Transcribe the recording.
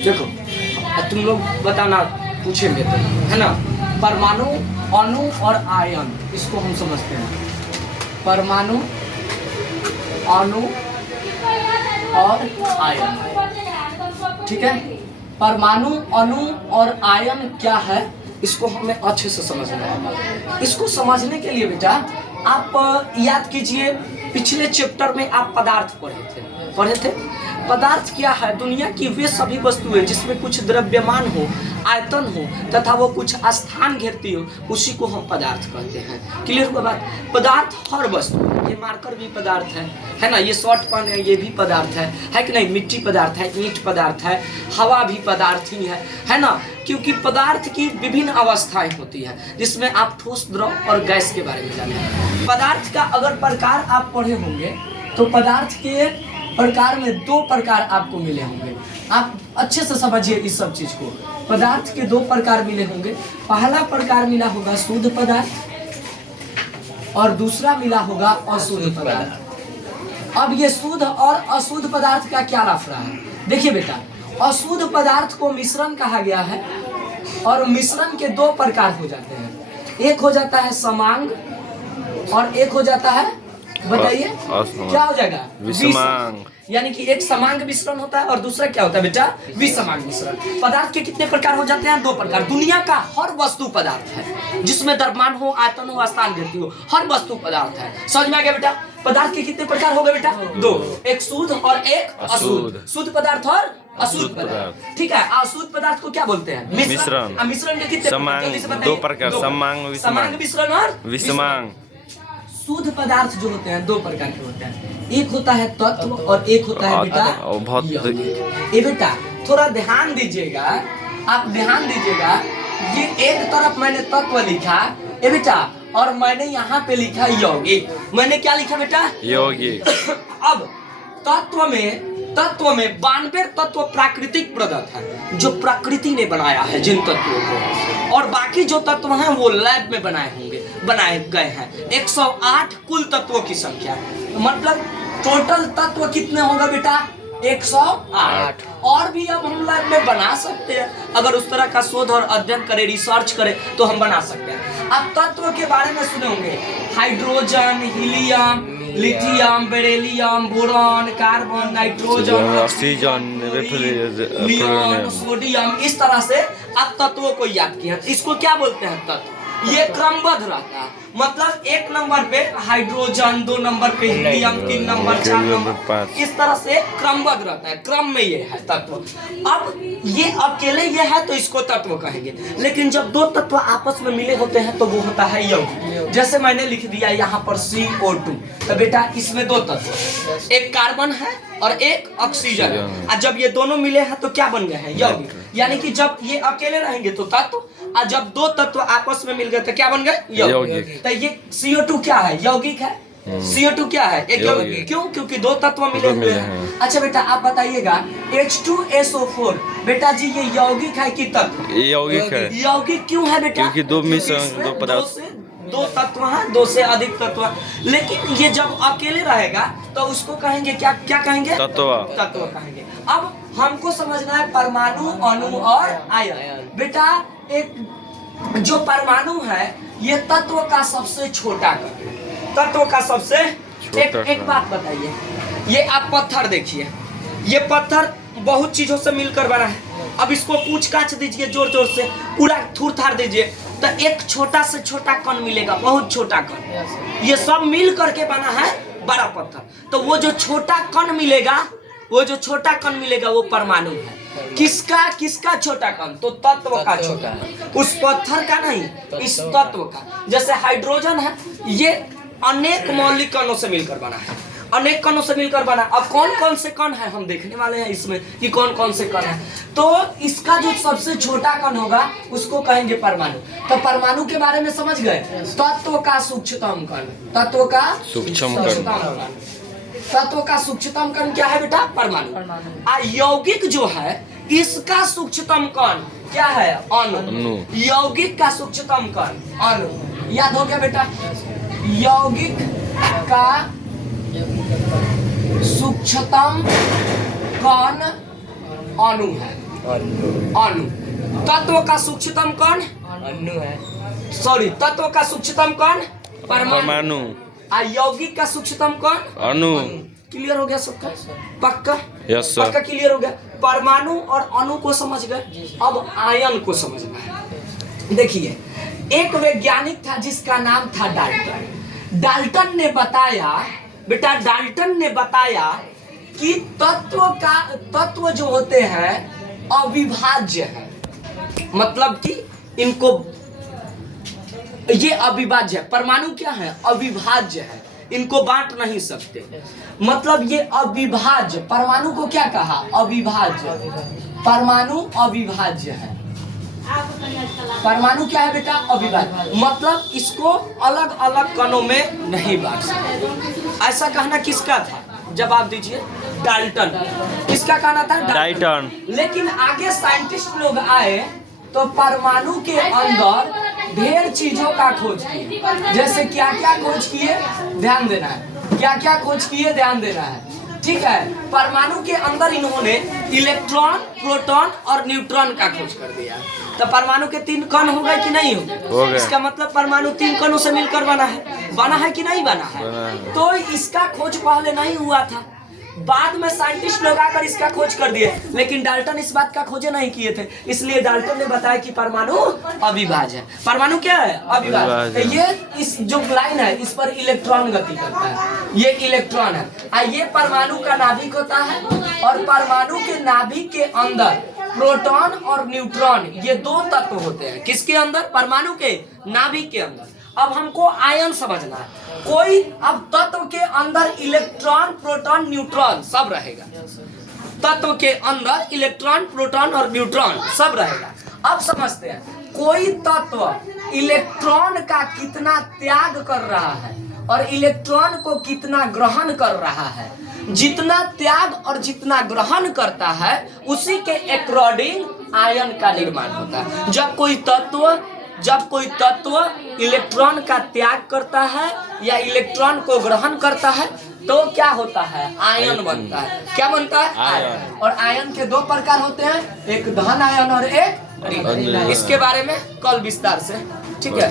देखो तुम लोग बताना, पूछेंगे तो, है ना। परमाणु, अणु और आयन, इसको हम समझते हैं। परमाणु, अणु और आयन, ठीक है। परमाणु, अणु और आयन क्या है, इसको हमें अच्छे से समझना है। इसको समझने के लिए बेटा आप याद कीजिए, पिछले चैप्टर में आप पदार्थ पढ़े थे। पदार्थ क्या है? दुनिया की वे सभी वस्तुएं जिसमें कुछ द्रव्यमान हो, आयतन हो तथा वो कुछ स्थान घेरती हो, उसी को हम पदार्थ कहते हैं। क्लियर हुआ बात? पदार्थ हर वस्तु, ये मार्कर भी पदार्थ है ना, ये शॉर्ट पेन है, ये भी पदार्थ है कि नहीं। मिट्टी पदार्थ है, ईंट पदार्थ है, हवा भी पदार्थ ही है ना। क्योंकि पदार्थ की विभिन्न अवस्थाएं होती है, जिसमें आप ठोस, द्रव और गैस के बारे में जाने। पदार्थ का अगर प्रकार आप पढ़े होंगे तो पदार्थ के प्रकार में दो प्रकार आपको मिले होंगे। आप अच्छे से समझिए इस सब चीज को। पदार्थ के दो प्रकार मिले होंगे। पहला प्रकार मिला होगा शुद्ध पदार्थ और दूसरा मिला होगा अशुद्ध पदार्थ। अब ये शुद्ध और अशुद्ध पदार्थ का क्या लफड़ा है? देखिए बेटा, अशुद्ध पदार्थ को मिश्रण कहा गया है और मिश्रण के दो प्रकार हो जाते हैं। एक हो जाता है समांग और एक हो जाता है, बताइए क्या हो जाएगा? विषमांग। यानी कि एक समांग मिश्रण होता है और दूसरा क्या होता है बेटा? विषमांग मिश्रण। पदार्थ के कितने प्रकार हो जाते हैं? दो प्रकार। दुनिया का हर वस्तु पदार्थ है, जिसमें द्रव्यमान हो, आयतन हो, स्थान घेरती हो, हर वस्तु पदार्थ है। समझ में आ गया बेटा? पदार्थ के कितने प्रकार हो गए बेटा? दो, एक शुद्ध और एक अशुद्ध। शुद्ध पदार्थ और अशुद्ध पदार्थ, ठीक है। अशुद्ध पदार्थ को क्या बोलते हैं? मिश्रण। मिश्रण के कितने दो प्रकार, समांग मिश्रण और विषमांग। शुद्ध पदार्थ जो होते हैं दो प्रकार के होते हैं। एक होता है तत्व और एक होता है बेटा यौगिक। ये बेटा थोड़ा ध्यान दीजिएगा, आप ध्यान दीजिएगा। ये एक तरफ मैंने तत्व लिखा ये बेटा, और मैंने यहाँ पे लिखा यौगिक। मैंने क्या लिखा बेटा? यौगिक। अब तत्व में 92 तत्व प्राकृतिक प्रदत्त है, जो प्रकृति ने बनाया है जिन तत्वों को, और बाकी जो तत्व हैं वो लैब में बनाए गए हैं। 108 कुल तत्वों की संख्या, मतलब टोटल तत्व कितने होगा बेटा? 108। और भी अब हम लैब में बना सकते हैं, अगर उस तरह का शोध और अध्ययन करें, रिसर्च करें तो हम बना सकते हैं। अब तत्व के बारे में सुने होंगे, hydrogen, helium, lithium, beryllium, boron, carbon, nitrogen, oxygen, neon, sodium. इस तरह से आप तत्वों को याद किया। इसको क्या बोलते हैं? तत्व। ये क्रमबद्ध रहता है, मतलब 1 नंबर पे हाइड्रोजन, 2 नंबर पे हीलियम, 3 नंबर, 4 नंबर, इस तरह से क्रमबद्ध रहता है। क्रम में ये है तत्व। अब ये अकेले ये है तो इसको तत्व कहेंगे, लेकिन जब दो तत्व आपस में मिले होते हैं तो वो होता है यौगिक। जैसे मैंने लिख दिया यहाँ पर CO2, तो बेटा इसमें दो तत्व, एक कार्बन है और एक ऑक्सीजन है। और जब ये दोनों मिले हैं तो क्या बन गए हैं? यौगिक। यानी कि जब ये अकेले रहेंगे तो तत्व, और जब दो तत्व आपस में मिल गए तो क्या बन गए? यौगिक। तो ये CO2 क्या है? यौगिक है। CO2 क्या है? एक यौगिक। क्यों? क्योंकि दो तत्व मिले हुए हैं। अच्छा बेटा आप बताइएगा, H2SO4 बेटा जी ये यौगिक है कि तत्व? यौगिक है। यौगिक क्यों है बेटा? क्योंकि दो मिश्रण, दो पदार्थ, दो तत्व हैं, दो से अधिक तत्व। लेकिन ये जब अकेले रहेगा तो उसको कहेंगे क्या? क्या कहेंगे? तत्व कहेंगे। अब हमको समझना है परमाणु, अणु और आयन। बेटा एक जो परमाणु है ये तत्व का सबसे छोटा कण है। तत्व का सबसे एक बात बताइए, ये आप पत्थर देखिए, ये पत्थर बहुत चीजों से मिलकर बना है। अब इसको पूछ काछ दीजिए जोर जोर से, पूरा थूर थार दीजिए तो एक छोटा से छोटा कण मिलेगा, बहुत छोटा कण। ये सब मिल करके बना है बड़ा पत्थर। तो वो जो छोटा कण मिलेगा, वो परमाणु है। किसका छोटा कण? तो तत्व का छोटा है, उस पत्थर का नहीं, इस तत्व का। जैसे हाइड्रोजन है, ये अनेक मौलिक कणों से मिलकर बना है, अनेक कणों से मिलकर बना। अब कौन कौन से कण है हम देखने वाले हैं इसमें कि कौन कौन से कण है। तो इसका जो सबसे छोटा कण होगा उसको कहेंगे परमाणु। तो परमाणु के बारे में समझ गए? तत्व का सूक्ष्मतम कण, तत्व का सूक्ष्मतम कण क्या है बेटा? परमाणु। यौगिक जो है इसका सूक्ष्मतम कण क्या है? अणु। यौगिक का सूक्ष्मतम कण अणु। याद हो गया बेटा? यौगिक का सूक्ष्मतम कण अणु है। अणु। तत्व का सूक्ष्मतम कण अनु है। सॉरी, तत्व का सूक्ष्मतम कण परमाणु। परमाणु। यौगिक का सूक्ष्मतम कण अणु। क्लियर हो गया सबका? पक्का? Yes sir. पक्का क्लियर हो गया। परमाणु और अणु को समझ गए, अब आयन को समझना है। देखिए, एक वैज्ञानिक था जिसका नाम था डाल्टन। डाल्टन ने बताया, बेटा डाल्टन ने बताया कि तत्व जो होते हैं अविभाज्य है। मतलब कि इनको, ये अविभाज्य है। परमाणु क्या है? अविभाज्य है, इनको बांट नहीं सकते। मतलब ये अविभाज्य, परमाणु को क्या कहा? अविभाज्य। परमाणु अविभाज्य है। परमाणु क्या है बेटा? अविभाज्य। मतलब इसको अलग अलग कणों में नहीं बांट सकते। ऐसा कहना किसका था? जवाब दीजिए। डाल्टन। किसका कहना था? डाल्टन। लेकिन आगे साइंटिस्ट लोग आए तो परमाणु के अंदर ढेर चीजों का खोज किए। जैसे क्या क्या खोज किए, ध्यान देना है। क्या क्या खोज किए, ध्यान देना है। ठीक है, परमाणु के अंदर इन्होंने इलेक्ट्रॉन, प्रोटॉन और न्यूट्रॉन का खोज कर दिया। तो परमाणु के 3 कण हो गए कि नहीं हो गए? इसका मतलब परमाणु 3 कणों से मिलकर बना है कि नहीं बना है? तो इसका खोज पहले नहीं हुआ था, बाद में साइंटिस्ट लोग आकर इसका खोज कर दिए। लेकिन डाल्टन इस बात का खोज नहीं किए थे, इसलिए डाल्टन ने बताया कि परमाणु अविभाज्य है। परमाणु क्या है? अविभाज्य। ये इस जो लाइन है इस पर इलेक्ट्रॉन गति करता है, ये इलेक्ट्रॉन है। ये परमाणु का नाभिक होता है, और परमाणु के नाभिक के अंदर प्रोटॉन और न्यूट्रॉन, ये 2 तत्व होते हैं। किसके अंदर? परमाणु के नाभिक के अंदर। अब हमको आयन समझना है। कोई अब तत्व के अंदर इलेक्ट्रॉन, प्रोटॉन, न्यूट्रॉन सब रहेगा। तत्व के अंदर इलेक्ट्रॉन, प्रोटॉन और न्यूट्रॉन सब रहेगा। अब समझते हैं, कोई तत्व इलेक्ट्रॉन का कितना त्याग कर रहा है और इलेक्ट्रॉन को कितना ग्रहण कर रहा है। जितना त्याग और जितना ग्रहण करता है उसी के अकॉर्डिंग आयन का निर्माण होता है। जब कोई तत्व इलेक्ट्रॉन का त्याग करता है या इलेक्ट्रॉन को ग्रहण करता है तो क्या होता है? आयन बनता है। क्या बनता है? आयन। और आयन के 2 प्रकार होते हैं, एक धन आयन और एक ऋण। इसके बारे में कल विस्तार से, ठीक है।